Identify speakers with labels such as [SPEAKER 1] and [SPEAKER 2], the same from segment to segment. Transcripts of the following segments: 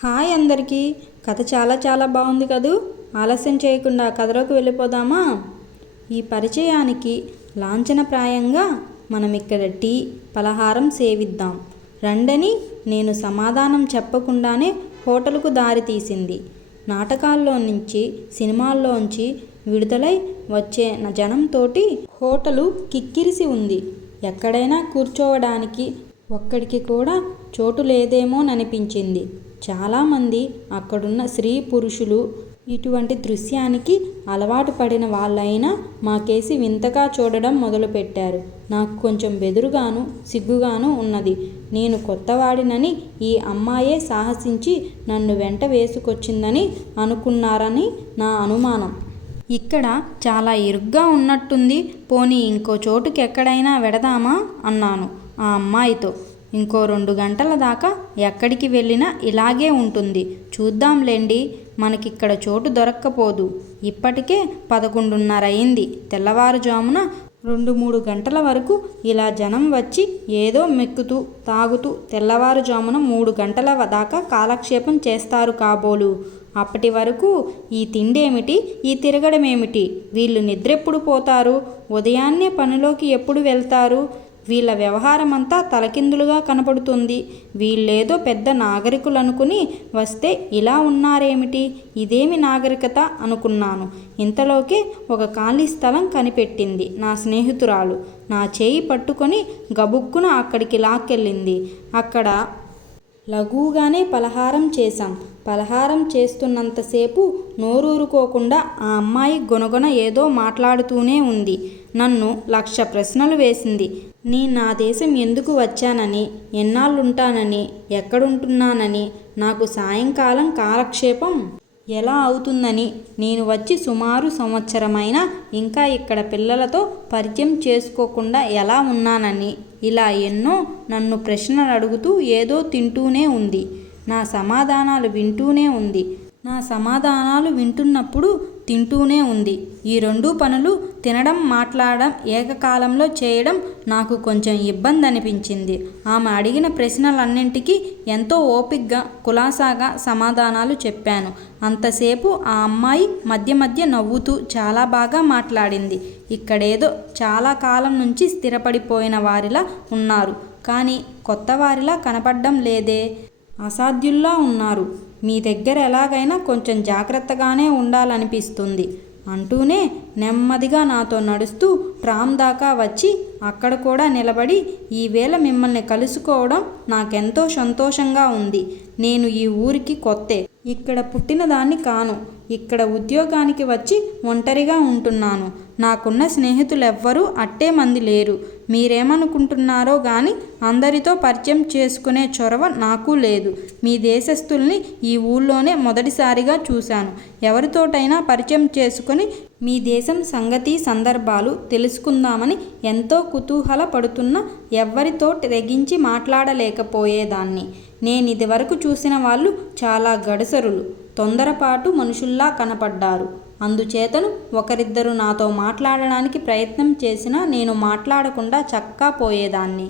[SPEAKER 1] Hi అందరికీ. కథ చాలా చాలా బాగుంది కదూ? ఆలస్యం చేయకుండా కథలోకి వెళ్ళిపోదామా? ఈ పరిచయానికి లాంఛనప్రాయంగా మనం ఇక్కడ టీ పలహారం సేవిద్దాం. రండని నేను సమాధానం చెప్పకుండానే హోటల్కు దారి తీసింది. నాటకాల్లో నుంచి సినిమాల్లోంచి విడుదలై వచ్చే నా జనంతోటి హోటలు కిక్కిరిసి ఉంది. ఎక్కడైనా కూర్చోవడానికి ఒక్కడికి కూడా చోటు లేదేమోననిపించింది. చాలామంది అక్కడున్న స్త్రీ పురుషులు ఇటువంటి దృశ్యానికి అలవాటు పడిన వాళ్ళైనా మాకేసి వింతగా చూడడం మొదలుపెట్టారు. నాకు కొంచెం బెదురుగాను సిగ్గుగాను ఉన్నది. నేను కొత్తవాడినని ఈ అమ్మాయే సాహసించి నన్ను వెంట వేసుకొచ్చిందని అనుకున్నారని నా అనుమానం. ఇక్కడ చాలా ఇరుగ్గా ఉన్నట్టుంది. పోనీ ఇంకో చోటుకి ఎక్కడైనా వెడదామా? అన్నాను ఆ అమ్మాయితో. ఇంకో రెండు గంటల దాకా ఎక్కడికి వెళ్ళినా ఇలాగే ఉంటుంది. చూద్దాంలేండి మనకిక్కడ చోటు దొరక్కపోదు. ఇప్పటికే పదకొండున్నర అయింది తెల్లవారుజామున రెండు మూడు గంటల వరకు ఇలా జనం వచ్చి ఏదో మెక్కుతూ తాగుతూ తెల్లవారుజామున మూడు గంటల దాకా కాలక్షేపం చేస్తారు కాబోలు. అప్పటి వరకు ఈ తిండేమిటి ఈ తిరగడమేమిటి? వీళ్ళు నిద్రెప్పుడు పోతారు? ఉదయాన్నే పనిలోకి ఎప్పుడు వెళ్తారు? వీళ్ళ వ్యవహారం అంతా తలకిందులుగా కనపడుతుంది. వీళ్ళేదో పెద్ద నాగరికులనుకుని వస్తే ఇలా ఉన్నారేమిటి? ఇదేమి నాగరికత అనుకున్నాను. ఇంతలోకే ఒక ఖాళీ స్థలం కనిపెట్టింది నా స్నేహితురాలు. నా చేయి పట్టుకొని గబుక్కున అక్కడికి లాక్కెళ్ళింది. అక్కడ లఘువుగానే పలహారం చేశాం. పలహారం చేస్తున్నంతసేపు నోరూరుకోకుండా ఆ అమ్మాయి గొనగొన ఏదో మాట్లాడుతూనే ఉంది. నన్ను లక్ష ప్రశ్నలు వేసింది. నీ నా దేశం ఎందుకు వచ్చానని ఎన్నాళ్ళుంటానని ఎక్కడుంటున్నానని నాకు సాయంకాలం కాలక్షేపం ఎలా అవుతుందని నేను వచ్చి సుమారు సంవత్సరమైనా ఇంకా ఇక్కడ పిల్లలతో పరిచయం చేసుకోకుండా ఎలా ఉన్నానని ఇలా ఎన్నో నన్ను ప్రశ్నలు అడుగుతూ ఏదో తింటూనే ఉంది. నా సమాధానాలు వింటూనే ఉంది. నా సమాధానాలు వింటున్నప్పుడు తింటూనే ఉంది. ఈ రెండు పనులు తినడం మాట్లాడడం ఏకకాలంలో చేయడం నాకు కొంచెం ఇబ్బంది అనిపించింది ఆమె అడిగిన ప్రశ్నలన్నింటికీ ఎంతో ఓపిగ్గా కులాసాగా సమాధానాలు చెప్పాను. అంతసేపు ఆ అమ్మాయి మధ్య మధ్య నవ్వుతూ చాలా బాగా మాట్లాడింది. ఇక్కడేదో చాలా కాలం నుంచి స్థిరపడిపోయిన వారిలా ఉన్నారు. కానీ కొత్త వారిలా కనపడడం లేదే? అసాధ్యుల్లా ఉన్నారు. మీ దగ్గర ఎలాగైనా కొంచెం జాగ్రత్తగానే ఉండాలనిపిస్తుంది అంటూనే నెమ్మదిగా నాతో నడుస్తూ ట్రామ్ దాకా వచ్చి అక్కడ కూడా నిలబడి ఈవేళ మిమ్మల్ని కలుసుకోవడం నాకెంతో సంతోషంగా ఉంది. నేను ఈ ఊరికి కొత్తే. ఇక్కడ పుట్టినదాన్ని కాను. ఇక్కడ ఉద్యోగానికి వచ్చి ఒంటరిగా ఉంటున్నాను. నాకున్న స్నేహితులెవ్వరూ అట్టే మంది లేరు. మీరేమనుకుంటున్నారో గాని అందరితో పరిచయం చేసుకునే చొరవ నాకు లేదు. మీ దేశస్థుల్ని ఈ ఊళ్ళోనే మొదటిసారిగా చూశాను. ఎవరితోటైనా పరిచయం చేసుకుని మీ దేశం సంగతి సందర్భాలు తెలుసుకుందామని ఎంతో కుతూహల పడుతున్న ఎవ్వరితో తెగించి మాట్లాడలేకపోయేదాన్ని. నేను ఇదివరకు చూసిన వాళ్ళు చాలా గడసరులు తొందరపాటు మనుషుల్లా కనపడ్డారు. అందుచేతను ఒకరిద్దరు నాతో మాట్లాడడానికి ప్రయత్నం చేసినా నేను మాట్లాడకుండా చక్కా పోయేదాన్ని.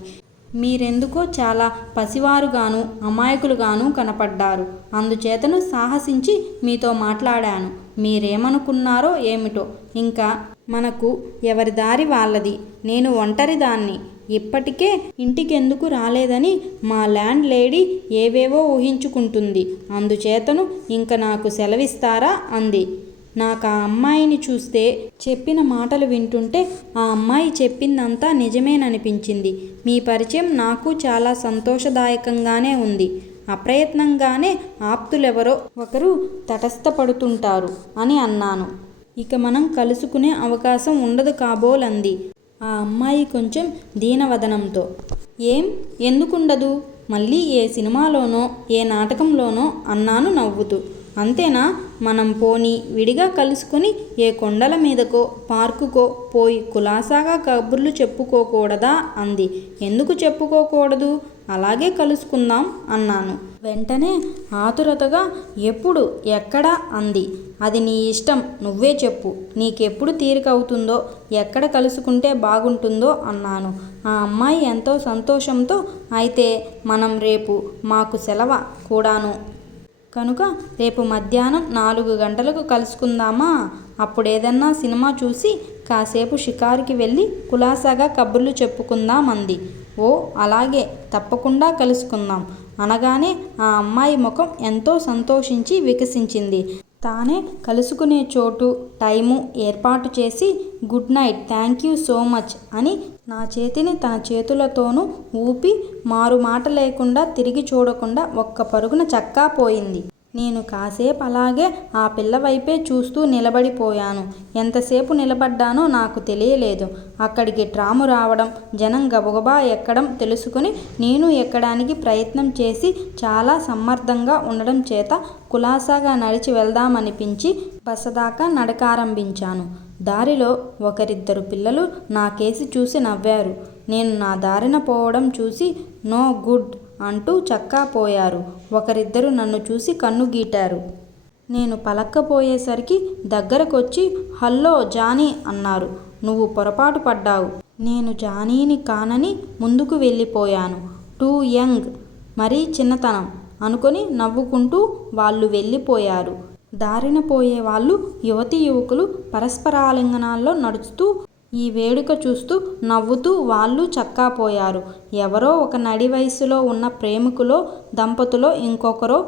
[SPEAKER 1] మీరెందుకో చాలా పసివారుగాను అమాయకులుగాను కనపడ్డారు. అందుచేతను సాహసించి మీతో మాట్లాడాను. మీరేమనుకున్నారో ఏమిటో. ఇంకా మనకు ఎవరి దారి వాళ్ళది. నేను ఒంటరిదాన్ని. ఇప్పటికే ఇంటికెందుకు రాలేదని మా ల్యాండ్ లేడీ ఏవేవో ఊహించుకుంటుంది. అందుచేతను ఇంక నాకు సెలవిస్తారా అంది. నాకు ఆ అమ్మాయిని చూస్తే చెప్పిన మాటలు వింటుంటే ఆ అమ్మాయి చెప్పిందంతా నిజమేననిపించింది. మీ పరిచయం నాకు చాలా సంతోషదాయకంగానే ఉంది. అప్రయత్నంగానే ఆప్తులెవరో ఒకరు తటస్థపడుతుంటారు అని అన్నాను. ఇక మనం కలుసుకునే అవకాశం ఉండదు కాబోలంది. ఆ అమ్మాయి కొంచెం దీనవదనంతో ఏం? ఎందుకుండదు? మళ్ళీ ఏ సినిమాలోనో ఏ నాటకంలోనో? అన్నాను నవ్వుతూ. అంతేనా? మనం పోని విడిగా కలుసుకొని ఏ కొండల మీదకో పార్కుకో పోయి కులాసాగా కబుర్లు చెప్పుకోకూడదా? అంది. ఎందుకు చెప్పుకోకూడదు? అలాగే కలుసుకుందాం అన్నాను. వెంటనే ఆతురతగా ఎప్పుడు ఎక్కడ అంది. అది నీ ఇష్టం నువ్వే చెప్పు. నీకెప్పుడు తీరిక అవుతుందో ఎక్కడ కలుసుకుంటే బాగుంటుందో అన్నాను. ఆ అమ్మాయి ఎంతో సంతోషంతో అయితే మనం రేపు మాకు సెలవ కూడాను. కనుక రేపు మధ్యాహ్నం నాలుగు గంటలకు కలుసుకుందామా? అప్పుడు ఏదన్నా సినిమా చూసి కాసేపు షికారుకి వెళ్ళి కులాసాగా కబుర్లు చెప్పుకుందాం అంది ఓ అలాగే. తప్పకుండా కలుసుకుందాం. అనగానే ఆ అమ్మాయి ముఖం ఎంతో సంతోషించి వికసించింది. తానే కలుసుకునే చోటు టైము ఏర్పాటు చేసి good night thank you so much అని నా చేతిని తన చేతులతోనూ ఊపి మారు మాట లేకుండా తిరిగి చూడకుండా ఒక్క పరుగున చక్కా పోయింది. నేను కాసేపు అలాగే ఆ పిల్ల వైపే చూస్తూ నిలబడిపోయాను. ఎంతసేపు నిలబడ్డానో నాకు తెలియలేదు. అక్కడికి ట్రాము రావడం జనం గబగబా ఎక్కడం తెలుసుకుని నేను ఎక్కడానికి ప్రయత్నం చేసి చాలా సమ్మర్దంగా ఉండడం చేత కులాసాగా నడిచి వెళ్దామనిపించి బస దాకా నడకారంభించాను. దారిలో ఒకరిద్దరు పిల్లలు నా కేసి చూసి నవ్వారు. నేను నా దారిన పోవడం చూసి నో గుడ్ అంటూ చక్కా పోయారు. ఒకరిద్దరు నన్ను చూసి కన్ను గీటారు. నేను పలక్కపోయేసరికి దగ్గరకొచ్చి హల్లో జానీ అన్నారు. నువ్వు పొరపాటు పడ్డావు. నేను జానీని కానని ముందుకు వెళ్ళిపోయాను. టూ యంగ్ మరీ చిన్నతనం అనుకొని నవ్వుకుంటూ వాళ్ళు వెళ్ళిపోయారు. దారిన పోయే వాళ్ళు యువతి యువకులు పరస్పరాలింగనాల్లో నడుస్తూ ఈ వేడుక చూస్తూ నవ్వుతూ వాళ్ళు చక్కాపోయారు. ఎవరో ఒక నడి వయసులో ఉన్న ప్రేమికులో దంపతులో ఇంకొకరో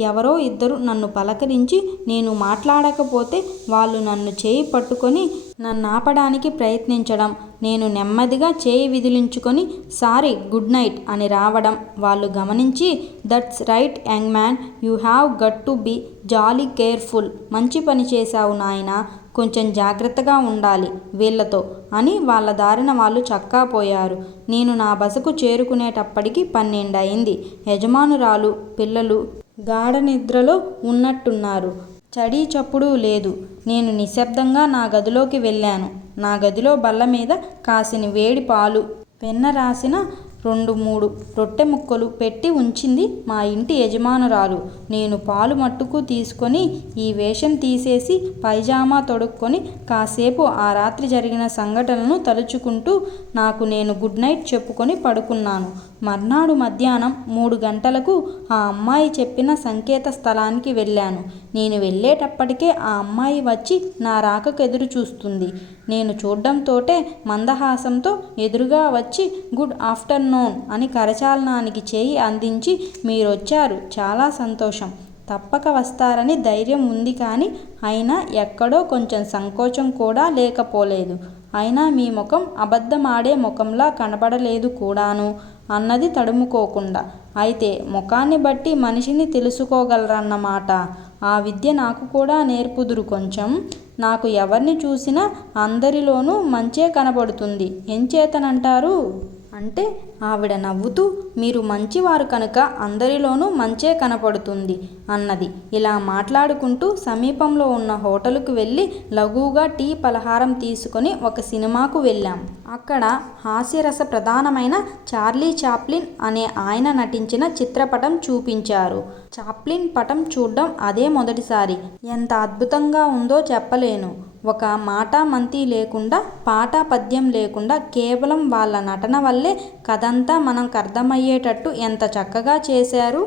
[SPEAKER 1] ఎవరో ఇద్దరు నన్ను పలకరించి నేను మాట్లాడకపోతే వాళ్ళు నన్ను చేయి పట్టుకొని నన్ను ఆపడానికి ప్రయత్నించడం నేను నెమ్మదిగా చేయి విదిలించుకొని సారీ గుడ్ నైట్ అని రావడం వాళ్ళు గమనించి that's right young man you have got to be jolly careful మంచి పని చేశావు నాయనా కొంచెం జాగ్రత్తగా ఉండాలి వీళ్ళతో అని వాళ్ళ దారిన వాళ్ళు చక్కా పోయారు. నేను నా బసకు చేరుకునేటప్పటికి పన్నెండయింది. యజమానురాలు పిల్లలు గాఢ నిద్రలో ఉన్నట్టున్నారు. చడీ చప్పుడు లేదు. నేను నిశ్శబ్దంగా నా గదిలోకి వెళ్ళాను. నా గదిలో బల్ల మీద కాసిన వేడి పాలు వెన్న రాసిన రెండు మూడు రొట్టె ముక్కలు పెట్టి ఉంచింది మా ఇంటి యజమానురాలు. నేను పాలు మట్టుకు తీసుకొని ఈ వేషం తీసేసి పైజామా తొడుక్కొని కాసేపు ఆ రాత్రి జరిగిన సంఘటనను తలుచుకుంటూ నాకు నేను గుడ్ నైట్ చెప్పుకొని పడుకున్నాను. మర్నాడు మధ్యాహ్నం మూడు గంటలకు ఆ అమ్మాయి చెప్పిన సంకేత స్థలానికి వెళ్ళాను. నేను వెళ్ళేటప్పటికే ఆ అమ్మాయి వచ్చి నా రాకకు ఎదురు చూస్తుంది. నేను చూడడంతోటే మందహాసంతో ఎదురుగా వచ్చి గుడ్ ఆఫ్టర్నూన్ అని కరచాలనానికి చేయి అందించి మీరొచ్చారు. చాలా సంతోషం. తప్పక వస్తారని ధైర్యం ఉంది కానీ అయినా ఎక్కడో కొంచెం సంకోచం కూడా లేకపోలేదు. అయినా మీ ముఖం అబద్ధమాడే ముఖంలా కనబడలేదు కూడాను అన్నది తడుముకోకుండా. అయితే ముఖాన్ని బట్టి మనిషిని తెలుసుకోగలరన్నమాట. ఆ విద్య నాకు కూడా నేర్పుదురు కొంచెం. నాకు ఎవరిని చూసినా అందరిలోనూ మంచే కనబడుతుంది. ఎంచేతనంటారు? అంటే ఆవిడ నవ్వుతూ మీరు మంచివారు కనుక అందరిలోనూ మంచే కనపడుతుంది అన్నది. ఇలా మాట్లాడుకుంటూ సమీపంలో ఉన్న హోటల్కు వెళ్ళి లఘువుగా టీ పలహారం తీసుకొని ఒక సినిమాకు వెళ్ళాం. అక్కడ హాస్యరస ప్రధానమైన చార్లీ చాప్లిన్ అనే ఆయన నటించిన చిత్రపటం చూపించారు. చాప్లిన్ పటం చూడడం అదే మొదటిసారి. ఎంత అద్భుతంగా ఉందో చెప్పలేను. ఒక మాట మంతి లేకుండా పాట పద్యం లేకుండా కేవలం వాళ్ళ నటన వల్లే కథంతా మనకు అర్థమయ్యేటట్టు ఎంత చక్కగా చేశారు.